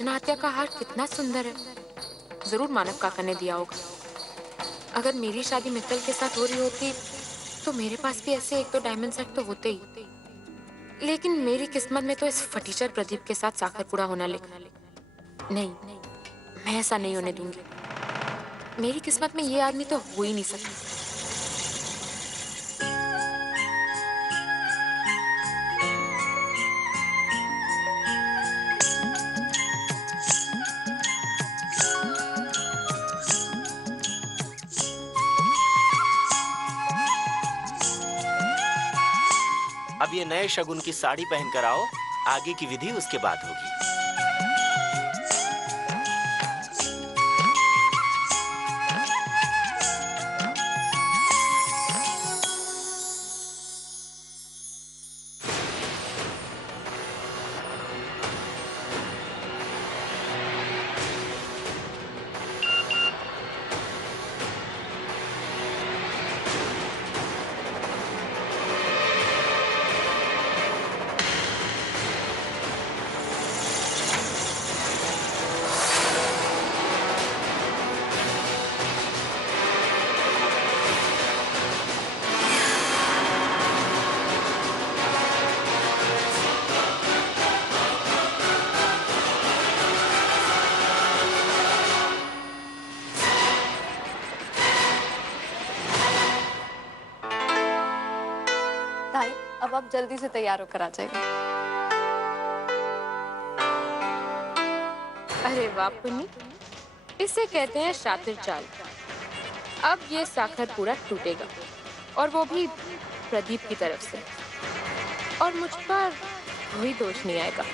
अर्चना का हार कितना सुंदर है। जरूर मानव काका ने दिया होगा। अगर मेरी शादी मित्तल के साथ हो रही होती तो मेरे पास भी ऐसे एक दो डायमंड सेट तो होते ही। लेकिन मेरी किस्मत में तो इस फटीचर प्रदीप के साथ साखरपुड़ा होना लिखा। नहीं, मैं ऐसा नहीं होने दूंगी। मेरी किस्मत में ये आदमी तो हो ही नहीं सकता। अब ये नए शगुन की साड़ी पहनकर आओ, आगे की विधि उसके बाद होगी। अब आप जल्दी से तैयार होकर आ जाइए। अरे वाह पुन्नी, इसे कहते हैं शातिर चाल। अब ये साखरपुड़ा टूटेगा, और वो भी प्रदीप की तरफ से, और मुझ पर कोई दोष नहीं आएगा।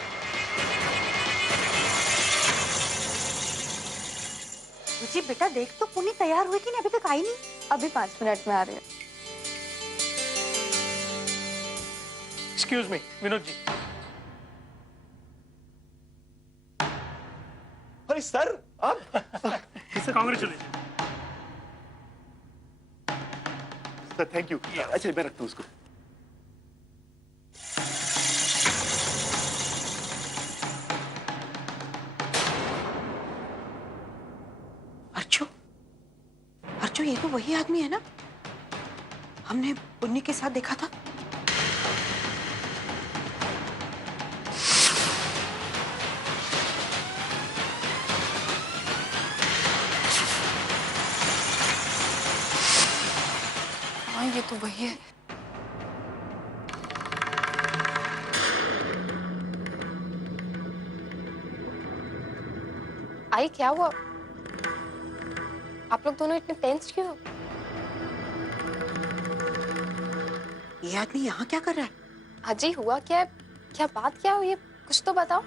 जी बेटा देख तो पुन्नी तैयार हुई थी ना, अभी तक आई नहीं। अभी 5 मिनट में आ रही है। Excuse me Vinod ji. अरे सर आप कांग्रेचुलेशन सर, थैंक यू। अच्छा मैं रखता हूँ उसको। अर्चो, अर्चो ये तो वही आदमी है ना हमने पुन्नी के साथ देखा था। ये तो वही है। आई क्या हुआ? आप लोग दोनों इतने टेंस क्यों हो? ये आदमी यहाँ क्या कर रहा है? अजी हुआ क्या है? क्या बात क्या हुई है? कुछ तो बताओ।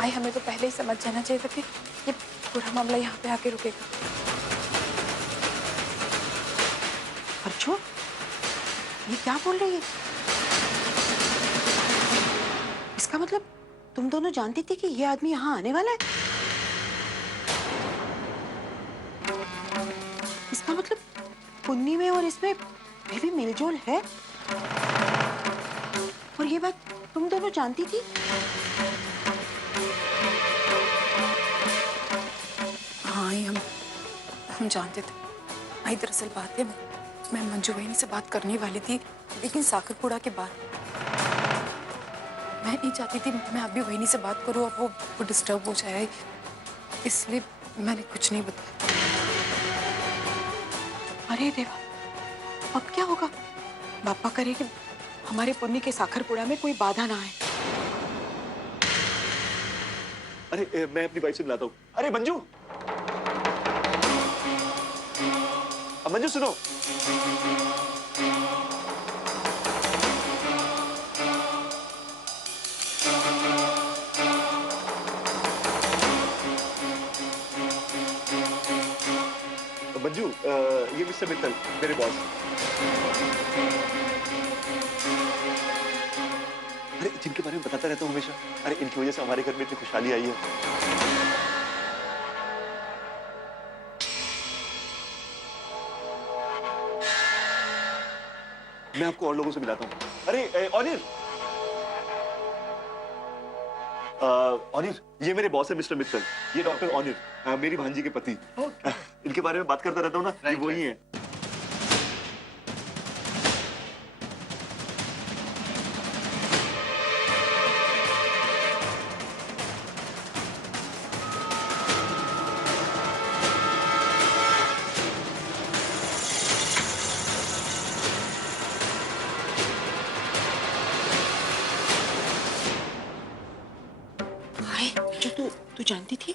आई हमें तो पहले ही समझ जाना चाहिए था कि ये पूरा मामला यहाँ पे आके रुकेगा। अर्चो ये क्या बोल रही है? इसका मतलब तुम दोनों जानती थी कि ये आदमी यहाँ आने वाला है? इसका मतलब पुन्नी में और इसमें भी मेलजोल है, और ये बात तुम दोनों जानती थी? हाँ हम जानते थे। आई दरअसल बात है, मैं मंजू बहनी से बात करने वाली थी, लेकिन साखरपुड़ा के बाद मैं नहीं चाहती थी मैं अभी वहीनी से बात करूं और वो डिस्टर्ब हो जाए, इसलिए मैंने कुछ नहीं बताया। अरे देवा, अब क्या होगा? बापा करे कि हमारे पुन्नी के साखरपुड़ा में कोई बाधा ना आए। अरे मैं अपनी वाइफ से मिलाता हूँ। अरे मंजू, मंजू सुनो। मंजू, ये मिस्टर मित्तल मेरे बॉस। अरे जिनके बारे में बताता रहता हूँ हमेशा। अरे इनकी वजह से हमारे घर में इतनी खुशहाली आई है। मैं आपको और लोगों से मिलाता हूँ। अरे अनिल, अनिल, ये मेरे बॉस है मिस्टर मित्तल। ये डॉक्टर अनिल, मेरी भांजी के पति। इनके बारे में बात करता रहता हूँ ना, ये वही है। जो तू जानती थी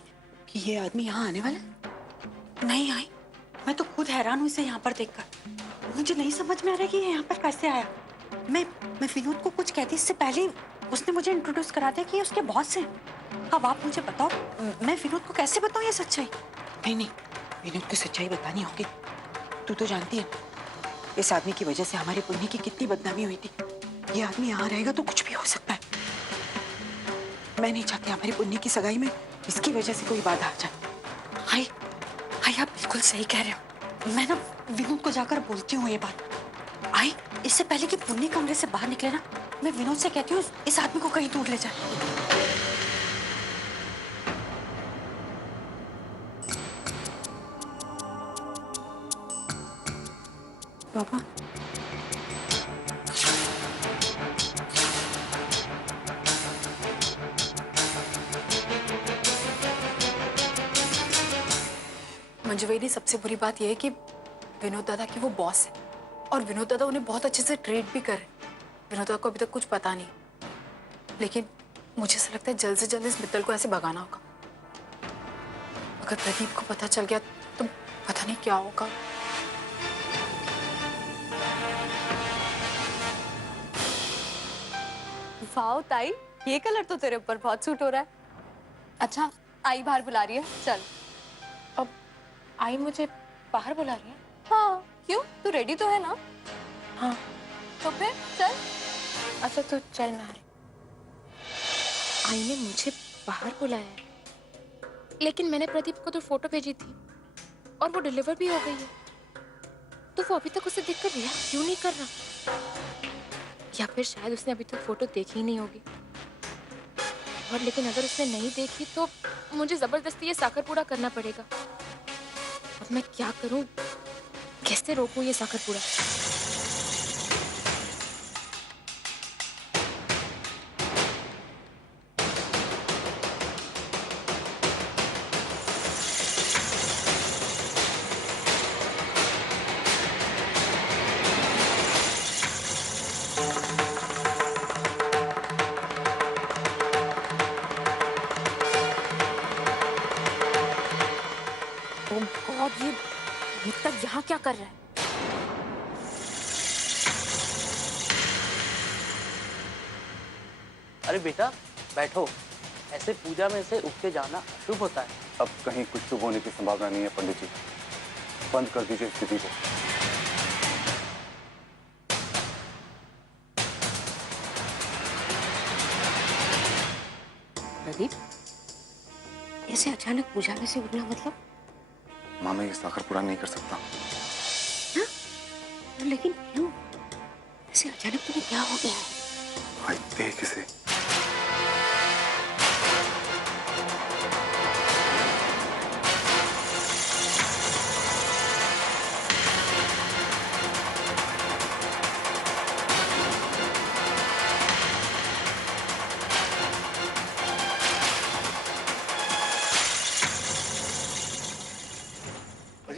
कि ये आदमी यहाँ आने वाला है? नहीं आई, मैं तो खुद हैरान हूँ इसे यहाँ पर देखकर। मुझे नहीं समझ में आ रहा कि ये यहाँ पर कैसे आया। मैं विनोद को कुछ कहती इससे पहले उसने मुझे इंट्रोड्यूस करा दिया कि ये उसके बॉस हैं। अब आप मुझे बताओ, मैं विनोद को कैसे बताऊँ ये सच्चाई? नहीं, विनोद को सच्चाई बतानी होगी। तू तो जानती है इस आदमी की वजह से हमारी पुण्य की कितनी बदनामी हुई थी। ये आदमी यहाँ रहेगा तो कुछ भी हो सकता है। मैं नहीं चाहती हमारी पुण्य की सगाई में इसकी वजह से कोई बाधा आ जाए। आई, आप बिल्कुल सही कह रहे हो। मैं ना विनोद को जाकर बोलती हूँ ये बात। आई, इससे पहले कि पुण्य कमरे से बाहर निकले ना, मैं विनोद से कहती हूँ इस आदमी को कहीं दूर ले जाए। पापा, मंजुवेदी, सबसे बुरी बात यह है कि विनोद दादा की वो बॉस है और विनोद दादा उन्हें बहुत अच्छे से ट्रीट भी कर रहे हैं। विनोद दादा को अभी तक कुछ पता नहीं, लेकिन मुझे ऐसा लगता है जल्द से जल्द इस मित्तल को ऐसे भगाना होगा। अगर प्रदीप को पता चल गया तो पता नहीं क्या होगा। वाओ ताई, ये कलर तो तेरे ऊपर बहुत सूट हो रहा है। अच्छा, आई बाहर बुला रही है, चल। अब आई मुझे बाहर बुला रही है? हाँ, क्यों? तू रेडी तो है ना? हाँ। तो फिर चल। अच्छा तो चल, मैं आ रही। आई ने मुझे बाहर बुलाया है, लेकिन मैंने प्रदीप को तो फोटो भेजी थी और वो डिलीवर भी हो गई है, तो वो अभी तक उसे देखकर रिएक्ट क्यों नहीं कर रहा? या फिर शायद उसने अभी तक फोटो देखी ही नहीं होगी। और लेकिन अगर उसने नहीं देखी तो मुझे जबरदस्ती ये साकर पूरा करना पड़ेगा। अब मैं क्या करूं, कैसे रोकूं ये साकर पूरा? गॉड, ये मित्तल यहाँ क्या कर रहा है? अरे बेटा बैठो, ऐसे पूजा में से उठ के जाना अशुभ होता है। अब कहीं कुछ शुभ होने की संभावना नहीं है पंडित जी, बंद कर दीजिए स्थिति को। प्रदीप, ऐसे अचानक पूजा में से उठना मतलब? माँ, मैं ये साकर पूरा नहीं कर सकता। हाँ? लेकिन क्यों? ऐसे अचानक तुम्हें क्या हो गया है? भाई देख इसे।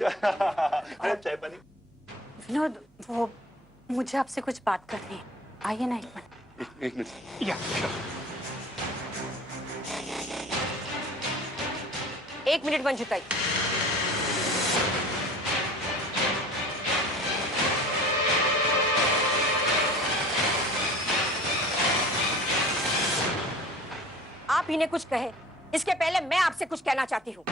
अरे चाय पानी। विनोद, वो मुझे आपसे कुछ बात करनी है। आइए ना एक मिनट। एक मिनट। या एक मिनट मंजू ताई। आप इन्हें कुछ कहे इसके पहले मैं आपसे कुछ कहना चाहती हूँ।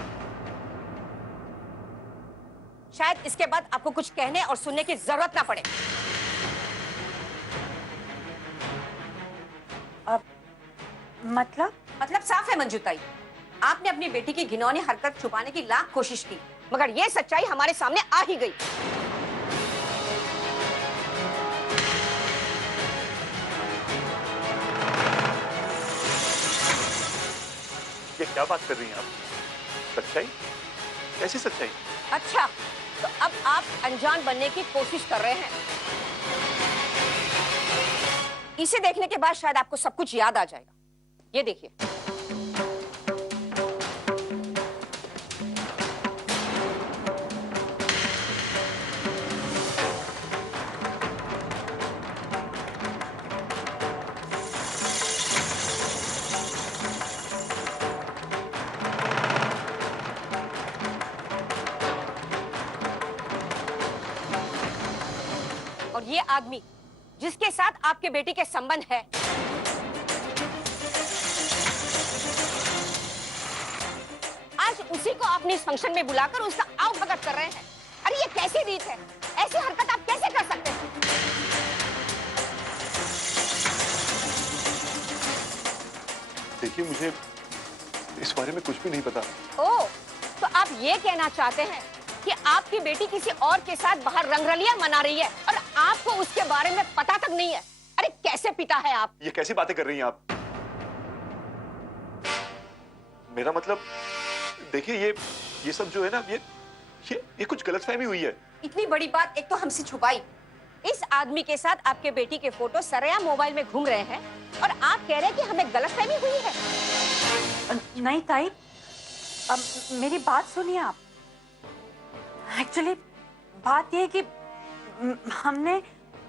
शायद इसके बाद आपको कुछ कहने और सुनने की जरूरत ना पड़े। अब मतलब साफ है मंजू ताई, आपने अपनी बेटी की घिनौनी हरकत छुपाने की लाख कोशिश की, मगर यह सच्चाई हमारे सामने आ ही गई। ये क्या बात कर रही हैं आप? सच्चाई? कैसी सच्चाई? अच्छा, तो अब आप अनजान बनने की कोशिश कर रहे हैं। इसे देखने के बाद शायद आपको सब कुछ याद आ जाएगा। ये देखिए। और ये आदमी जिसके साथ आपके बेटी के संबंध है, आज उसी को आपने इस फंक्शन में बुलाकर उसका आवभगत कर रहे हैं। अरे ये कैसी रीत है? ऐसी हरकत आप कैसे कर सकते हैं? देखिए, मुझे इस बारे में कुछ भी नहीं पता। ओह, तो आप ये कहना चाहते हैं कि आपकी बेटी किसी और के साथ बाहर रंगरलियां मना रही है और आपको उसके बारे में पता तक नहीं है? अरे कैसे पिता है आप? ये कैसी बातें कर रही हैं आप? मेरा मतलब, देखिए, ये सब जो है ना, ये कुछ गलतफहमी हुई है। इतनी बड़ी बात एक तो हमसे छुपाई। इस आदमी के साथ आपके बेटी के फोटो सरेआम मोबाइल में घूम रहे हैं और आप कह रहे हैं कि हमें गलतफहमी हुई है। नहीं ताई, अब मेरी बात सुनिए आप। एक्चुअली बात यह है कि हमने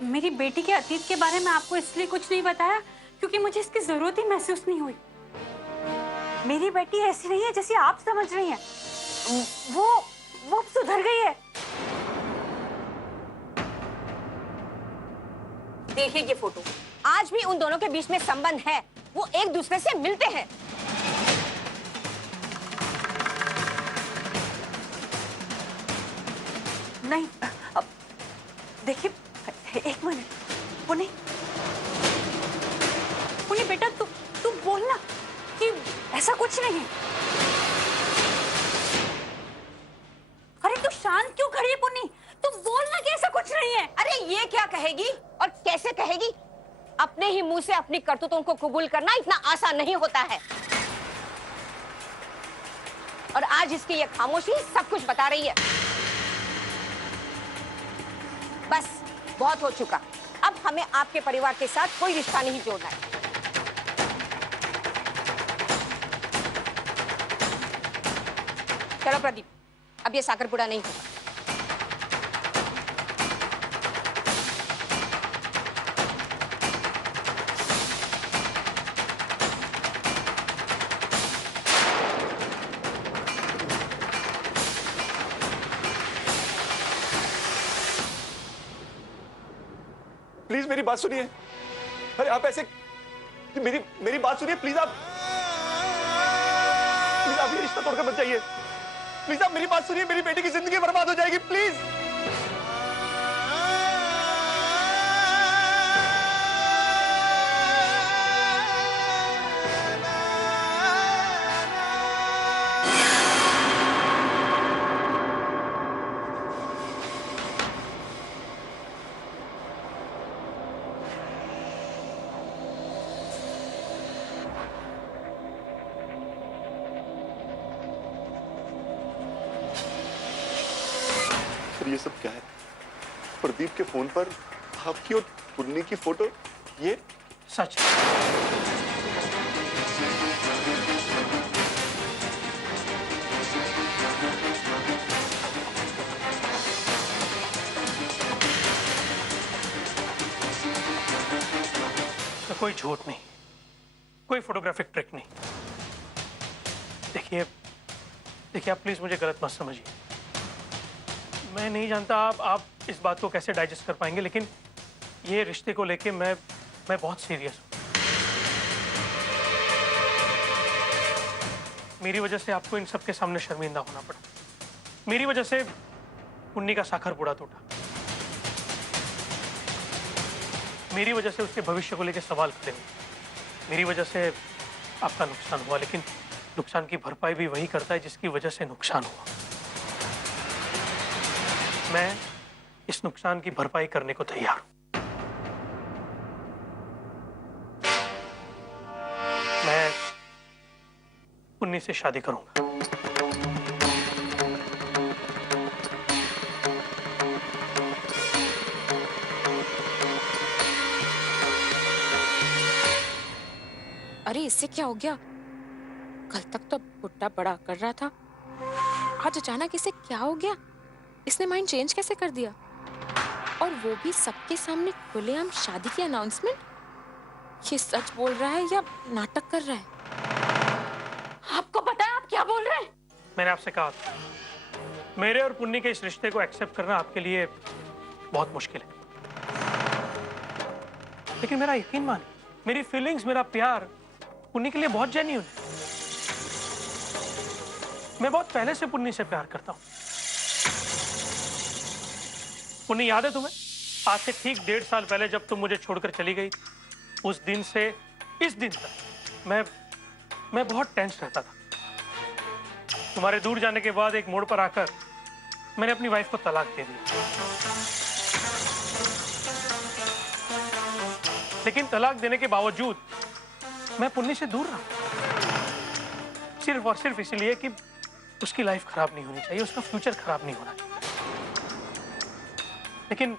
मेरी बेटी के अतीत के बारे में आपको इसलिए कुछ नहीं बताया क्योंकि मुझे इसकी जरूरत ही महसूस नहीं हुई। मेरी बेटी ऐसी नहीं है जैसी आप समझ रही हैं। वो अब सुधर गई है। देखिए ये फोटो, आज भी उन दोनों के बीच में संबंध है। वो एक दूसरे से मिलते हैं। नहीं, अब देखिए, एक मिनट। पुनी बेटा, तू बोलना कि ऐसा कुछ नहीं है। अरे तू शांत क्यों खड़ी है पुनी? तू बोलना कि ऐसा कुछ नहीं है। अरे ये क्या कहेगी और कैसे कहेगी? अपने ही मुंह से अपनी करतूतों को कबूल करना इतना आसान नहीं होता है। और आज इसकी ये खामोशी सब कुछ बता रही है। बस बहुत हो चुका। अब हमें आपके परिवार के साथ कोई रिश्ता नहीं जोड़ना है। चलो प्रदीप, अब ये साकरपुड़ा नहीं होगा। प्लीज मेरी बात सुनिए। अरे आप ऐसे, मेरी बात सुनिए प्लीज। आप ये रिश्ता तोड़कर मत जाइए। प्लीज आप मेरी बात सुनिए। मेरी बेटी की जिंदगी बर्बाद हो जाएगी। प्लीज। ये सब क्या है? प्रदीप के फोन पर आपकी और पुन्नी की फोटो। ये सच। तो कोई झूठ नहीं, कोई फोटोग्राफिक ट्रिक नहीं। देखिए आप प्लीज मुझे गलत मत समझिए। मैं नहीं जानता आप इस बात को कैसे डाइजेस्ट कर पाएंगे, लेकिन ये रिश्ते को लेके मैं बहुत सीरियस हूँ। मेरी वजह से आपको इन सबके सामने शर्मिंदा होना पड़ा। मेरी वजह से पुन्नी का साखरपुड़ा टूटा। मेरी वजह से उसके भविष्य को लेकर सवाल खड़े हुए। मेरी वजह से आपका नुकसान हुआ, लेकिन नुकसान की भरपाई भी वही करता है जिसकी वजह से नुकसान हुआ। मैं इस नुकसान की भरपाई करने को तैयार हूं। पुन्नी से शादी करूंगा। अरे इससे क्या हो गया? कल तक तो बुड्ढा बड़ा कर रहा था, आज अचानक इसे क्या हो गया? इसने माइंड चेंज कैसे कर दिया? और वो भी सबके सामने खुलेआम शादी की अनाउंसमेंट। ये सच बोल रहा है या नाटक कर रहा है? आपको पता है आप क्या बोल रहे हैं? मैंने आपसे कहा था, मेरे और पुन्नी के इस रिश्ते को एक्सेप्ट करना आपके लिए बहुत मुश्किल है, लेकिन मेरा यकीन मान, मेरी फीलिंग्स, मेरा प्यार पुन्नी के लिए बहुत जेन्युइन है। मैं बहुत पहले से पुन्नी से प्यार करता हूं। पुन्नी, याद है तुम्हें, आज से ठीक 1.5 साल पहले जब तुम मुझे छोड़कर चली गई, उस दिन से इस दिन तक मैं बहुत टेंस रहता था। तुम्हारे दूर जाने के बाद एक मोड़ पर आकर मैंने अपनी वाइफ को तलाक दे दिया, लेकिन तलाक देने के बावजूद मैं पुन्नी से दूर रहा, सिर्फ और सिर्फ इसलिए कि उसकी लाइफ खराब नहीं होनी चाहिए, उसका फ्यूचर खराब नहीं होना चाहिए। लेकिन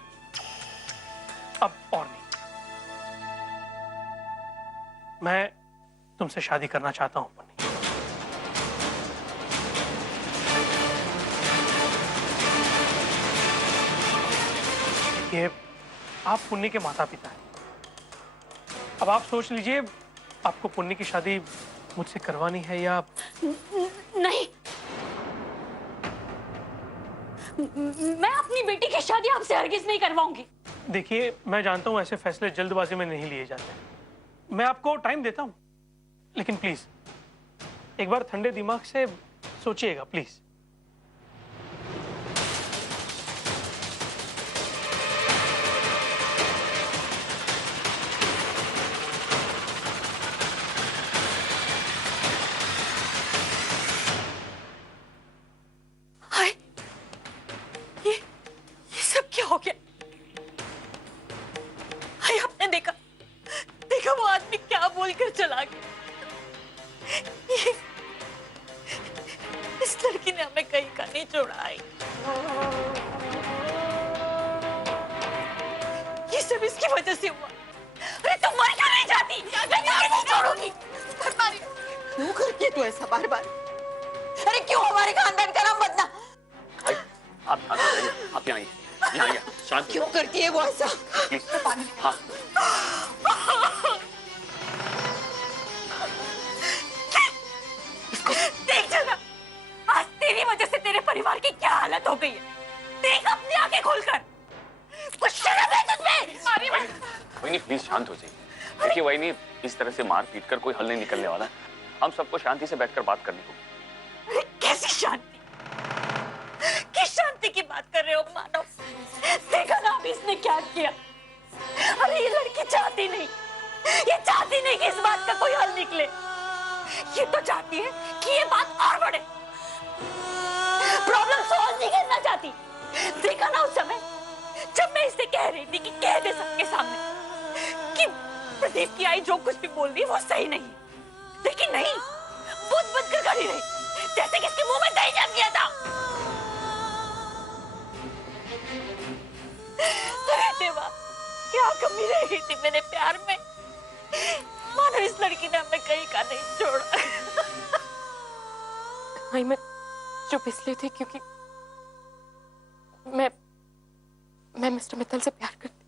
अब और नहीं। मैं तुमसे शादी करना चाहता हूं पुन्नी। ये आप पुन्नी के माता पिता हैं। अब आप सोच लीजिए, आपको पुन्नी की शादी मुझसे करवानी है या नहीं, मैं अपनी बेटी की शादी आपसे हरगिज नहीं करवाऊंगी। देखिए, मैं जानता हूं ऐसे फैसले जल्दबाजी में नहीं लिए जाते, मैं आपको टाइम देता हूं, लेकिन प्लीज एक बार ठंडे दिमाग से सोचिएगा प्लीज। ये सब क्या हो गया? हाय, आपने देखा वो आदमी क्या बोलकर चला गया। इस लड़की ने हमें कहीं का नहीं छोड़ा है। ये सब इसकी वजह से हुआ। अरे तुम मर क्यों नहीं जाती? मैं तुम्हें नहीं छोड़ूंगी। क्यों करती है तू ऐसा बार बार? अरे क्यों हमारे खानदान का नाम बदना? आप यहाँ आइए, शांत। क्यों करती है वो ऐसा? हाँ। देख जना, आज तेरी वजह से तेरे परिवार की क्या हालत हो गई है। देख अपनी आंखें खोलकर, कुछ शर्म है तुझमें? अरे वहीनी, प्लीज शांत हो जाइए। देखिए वहीनी, इस तरह से मार पीट कर कोई हल नहीं निकलने वाला। हम सबको शांति से बैठकर बात करनी होगी। अरे कैसी शांति? किस शांति की बात कर रहे हो मानव? देखा ना अभी इसने क्या किया। अरे ये लड़की चाहती नहीं, ये चाहती नहीं कि इस बात का कोई हल निकले। ये तो चाहती है कि ये बात और बढ़े, प्रॉब्लम सॉल्व नहीं करना चाहती। देखा ना उस समय जब मैं इसे कह रही थी कि कह दे सबके सामने कि प्रदीप की आई जो कुछ भी बोल रही वो सही नहीं, लेकिन नहीं, बुद्ध बुद्ध कर खड़ी रही, जैसे कि इसके मुंह में दही जम गया था। अरे देवा, क्या कमी रह गई थी मेरे प्यार में? मानो इस लड़की ने हमें कहीं का नहीं छोड़ा। भाई मैं चुप इसलिए थी क्योंकि मैं मिस्टर मित्तल से प्यार करती।